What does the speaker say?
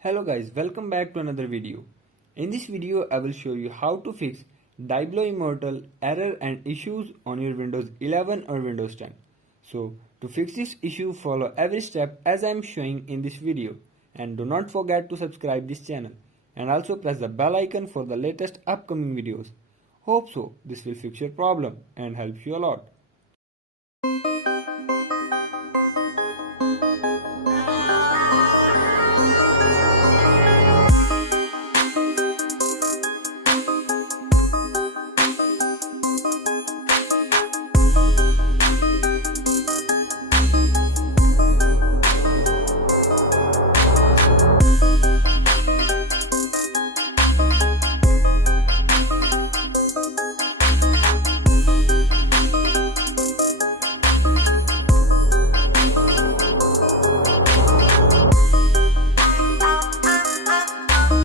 Hello guys, welcome back to another video. In this video, I will show you how to fix Diablo Immortal error and issues on your Windows 11 or Windows 10. So, to fix this issue, follow every step as I am showing in this video. And do not forget to subscribe this channel. And also press the bell icon for the latest upcoming videos. Hope so, this will fix your problem and help you a lot.